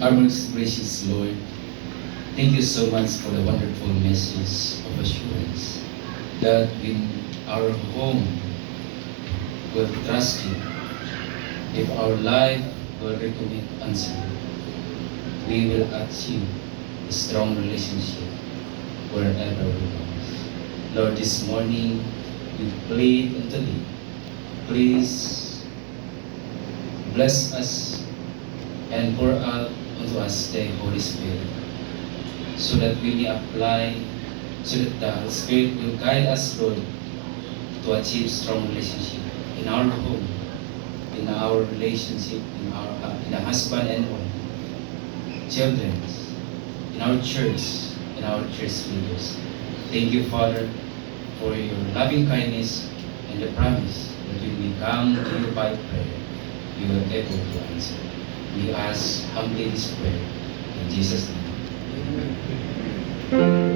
Our most gracious Lord, thank you so much for the wonderful message of assurance that in our home will trust you. If our life will recommit answer, we will achieve a strong relationship wherever we go. Lord, this morning we plead unto thee. Please bless us and pour out unto us the Holy Spirit, so that we may apply, so that the Holy Spirit will guide us, Lord, to achieve strong relationship in our home, in our relationship, in a husband and wife, children, in our church, in our church leaders. Thank you, Father, for your loving kindness and the promise that when we come to you by prayer, you are able to answer. We ask humbly this prayer in Jesus' name.